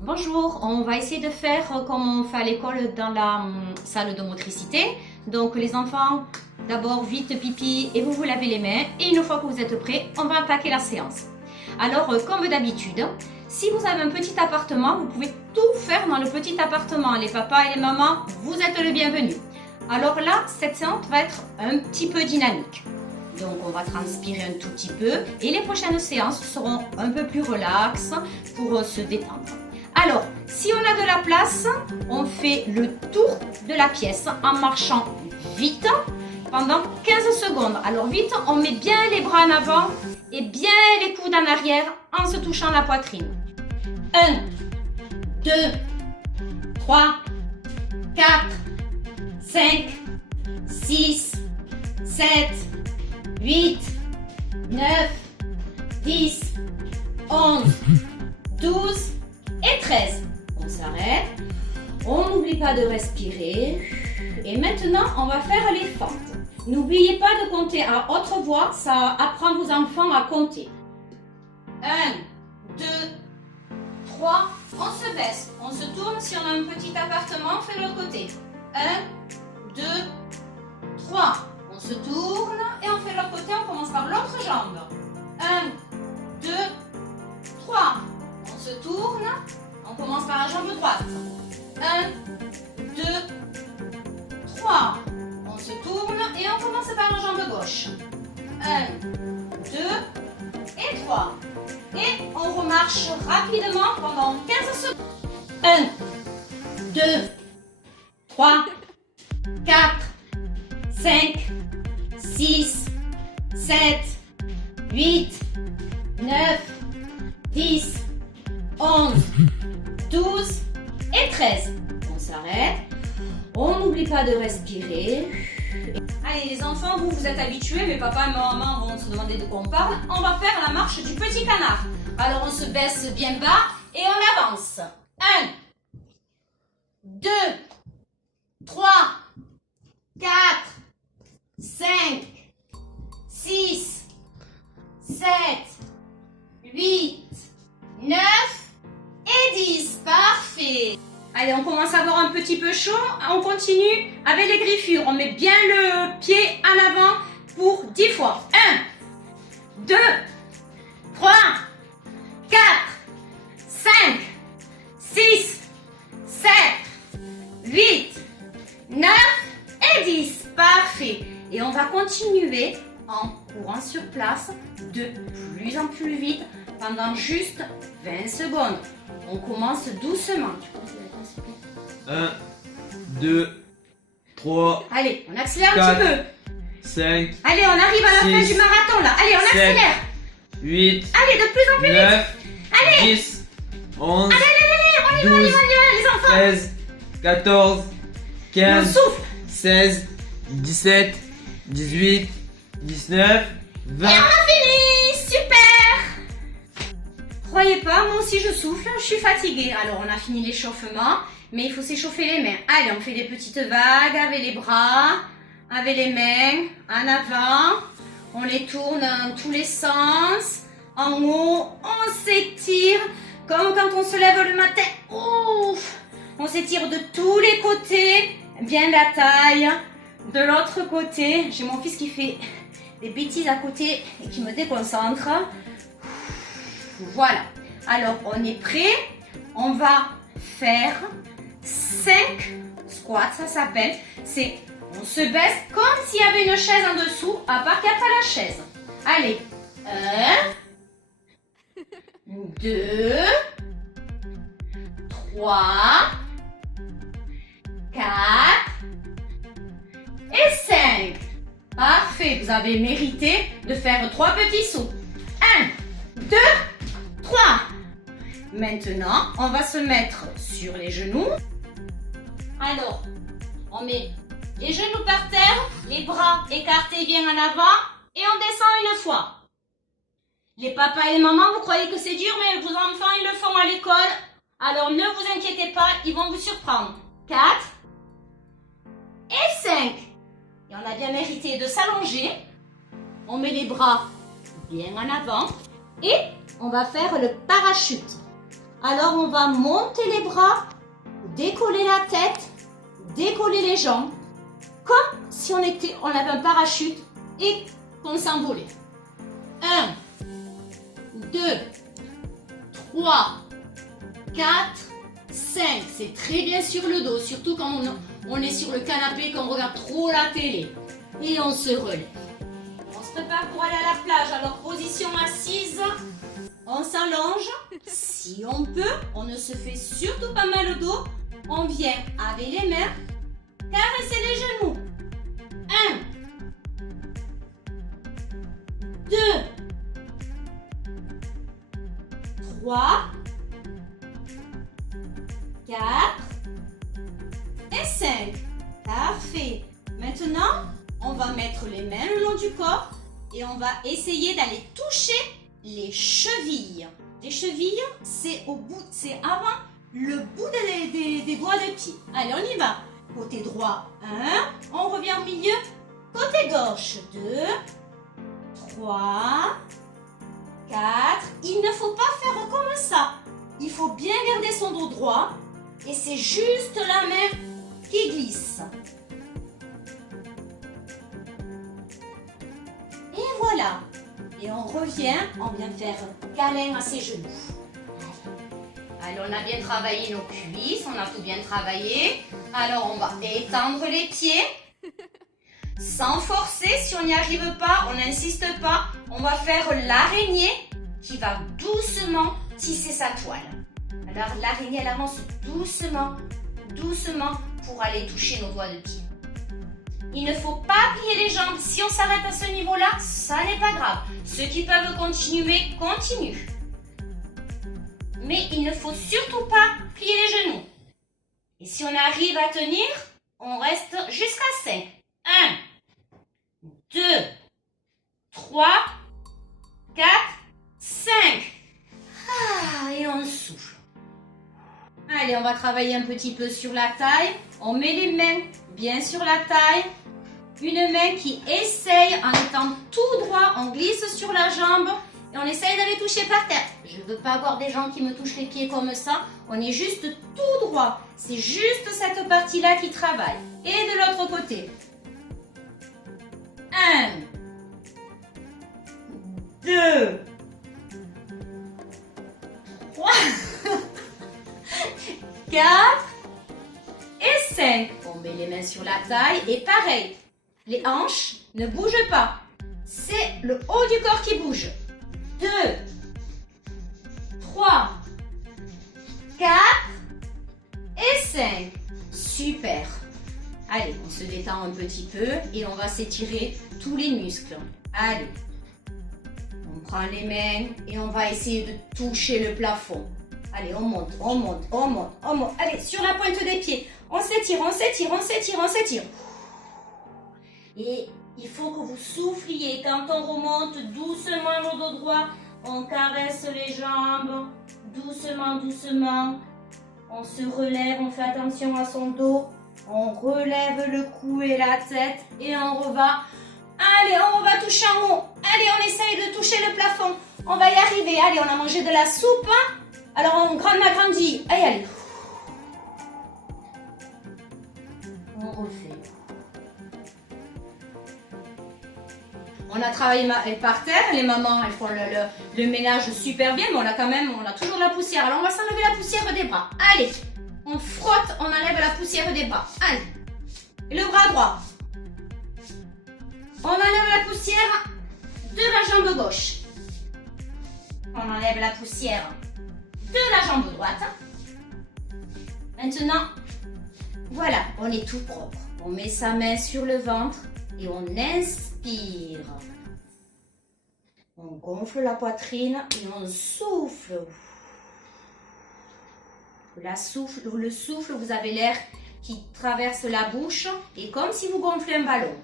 Bonjour, on va essayer de faire comme on fait à l'école dans la salle de motricité. Donc les enfants, d'abord vite pipi et vous vous lavez les mains. Et une fois que vous êtes prêts, on va attaquer la séance. Alors comme d'habitude, si vous avez un petit appartement, vous pouvez tout faire dans le petit appartement. Les papas et les mamans, vous êtes les bienvenus. Alors là, cette séance va être un petit peu dynamique. Donc on va transpirer un tout petit peu et les prochaines séances seront un peu plus relaxes pour se détendre. Alors, si on a de la place, on fait le tour de la pièce en marchant vite pendant 15 secondes. Alors vite, on met bien les bras en avant et bien les coudes en arrière en se touchant la poitrine. 1, 2, 3, 4, 5, 6, 7, 8, 9, 10, 11, 12 et 13. On s'arrête. On n'oublie pas de respirer. Et maintenant, on va faire les fentes. N'oubliez pas de compter à haute voix. Ça apprend vos enfants à compter. 1, 2, 3. On se baisse. On se tourne. Si on a un petit appartement, on fait l'autre côté. 1, 2, 3. On se tourne et on fait l'autre côté, on commence par l'autre jambe. 1, 2, 3. On se tourne, on commence par la jambe droite. 1, 2, 3. On se tourne et on commence par la jambe gauche. 1, 2 et 3. Et on remarche rapidement pendant 15 secondes. 1, 2, 3, 4, 5, 6, 7, 8, 9, 10, 11, 12 et 13. On s'arrête. On n'oublie pas de respirer. Allez les enfants, vous êtes habitués, mais papa et maman vont se demander de quoi on parle. On va faire la marche du petit canard. Alors on se baisse bien bas et on avance. 1, 2, 3, 4, 5, 6, 7, 8, 9 et 10. Parfait. Allez, on commence à avoir un petit peu chaud. On continue avec les griffures. On met bien le pied en avant pour 10 fois. 1, 2, 3, 4, 5, 6, 7, 8, 9 et 10. Parfait. Et on va continuer en courant sur place de plus en plus vite pendant juste 20 secondes. On commence doucement. 1, 2, 3. Allez, on accélère 4, un petit peu. 5. Allez, on arrive à la 6, fin du marathon là. Allez, on 7, accélère. 8. Allez, de plus en plus vite. 9. Allez. 10. 11. Allez, on y va, 12, les enfants. 13. 14. On 15. souffle. 16. 17. 18. 19. 20. Et on a fini. Super. Croyez pas, moi aussi je souffle, je suis fatiguée. Alors on a fini l'échauffement, mais il faut s'échauffer les mains. Allez, on fait des petites vagues avec les bras, avec les mains, en avant. On les tourne dans tous les sens. En haut, on s'étire comme quand on se lève le matin. Ouf! On s'étire de tous les côtés, bien la taille. De l'autre côté, j'ai mon fils qui fait des bêtises à côté et qui me déconcentre. Voilà. Alors, on est prêt. On va faire 5 squats, ça s'appelle. C'est, on se baisse comme s'il y avait une chaise en dessous, à part qu'il n'y a pas la chaise. Allez. 1, 2, 3, 4 et 5. Parfait. Vous avez mérité de faire 3 petits sauts. 1, 2, 3. Maintenant, on va se mettre sur les genoux. Alors, on met les genoux par terre, les bras écartés bien en avant et on descend une fois. Les papas et les mamans, vous croyez que c'est dur, mais vos enfants, ils le font à l'école. Alors, ne vous inquiétez pas, ils vont vous surprendre. 4 et 5. Et on a bien mérité de s'allonger. On met les bras bien en avant et on va faire le parachute. Alors on va monter les bras, décoller la tête, décoller les jambes, comme si on avait un parachute et qu'on s'envolait. 1, 2, 3, 4, 5. C'est très bien sur le dos, surtout quand on est sur le canapé, qu'on regarde trop la télé. Et on se relève. On se prépare pour aller à la plage. Alors, position assise. On s'allonge. Si on peut, on ne se fait surtout pas mal au dos. On vient avec les mains, caresser les genoux. 1, 2, 3, 4 et 5. Parfait. Maintenant, on va mettre les mains le long du corps et on va essayer d'aller toucher les chevilles. Les chevilles, c'est avant le bout des doigts de pied. Allez, on y va. Côté droit, 1. On revient au milieu. Côté gauche, 2, 3, 4. Il ne faut pas faire comme ça. Il faut bien garder son dos droit. Et c'est juste la main qui glisse. Et voilà. Et on revient, on vient faire câlin à ses genoux. Allez, on a bien travaillé nos cuisses, on a tout bien travaillé. Alors, on va étendre les pieds. Sans forcer, si on n'y arrive pas, on n'insiste pas. On va faire l'araignée qui va doucement tisser sa toile. Alors, l'araignée, elle avance doucement, doucement pour aller toucher nos doigts de pied. Il ne faut pas plier les jambes. Si on s'arrête à ce niveau-là, ça n'est pas grave. Ceux qui peuvent continuer, continuent. Mais il ne faut surtout pas plier les genoux. Et si on arrive à tenir, on reste jusqu'à 5. 1, 2, 3, 4, 5. Et on souffle. Allez, on va travailler un petit peu sur la taille. On met les mains bien sur la taille. Une main qui essaye, en étant tout droit, on glisse sur la jambe et on essaye d'aller toucher par terre. Je ne veux pas avoir des gens qui me touchent les pieds comme ça. On est juste tout droit. C'est juste cette partie-là qui travaille. Et de l'autre côté. 1, 2, 3, 4 et 5. On met les mains sur la taille et pareil, les hanches ne bougent pas. C'est le haut du corps qui bouge. 2, 3, 4 et 5. Super. Allez, on se détend un petit peu et on va s'étirer tous les muscles. Allez. On prend les mains et on va essayer de toucher le plafond. Allez, on monte, on monte, on monte, on monte. Allez, sur la pointe des pieds. On s'étire, on s'étire, on s'étire, on s'étire. Et il faut que vous souffliez. Quand on remonte doucement le dos droit, on caresse les jambes. Doucement, doucement. On se relève, on fait attention à son dos. On relève le cou et la tête et on reva. Allez, on va toucher en haut. Allez, on essaye de toucher le plafond. On va y arriver. Allez, on a mangé de la soupe. Alors, on agrandit. Allez, allez. On refait. On a travaillé par terre. Les mamans, elles font le ménage super bien, mais on a toujours de la poussière. Alors, on va s'enlever la poussière des bras. Allez, on frotte, on enlève la poussière des bras. Allez. Et le bras droit. On enlève la poussière de la jambe gauche. On enlève la poussière de la jambe droite. Maintenant, voilà, on est tout propre. On met sa main sur le ventre et on inspire. On gonfle la poitrine et on souffle. Le souffle, vous avez l'air qui traverse la bouche et comme si vous gonflez un ballon.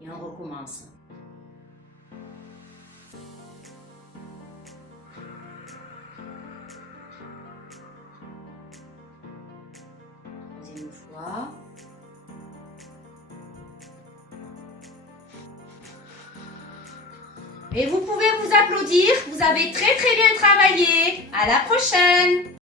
Et on recommence. Deuxième fois. Et vous pouvez vous applaudir. Vous avez très très bien travaillé. À la prochaine.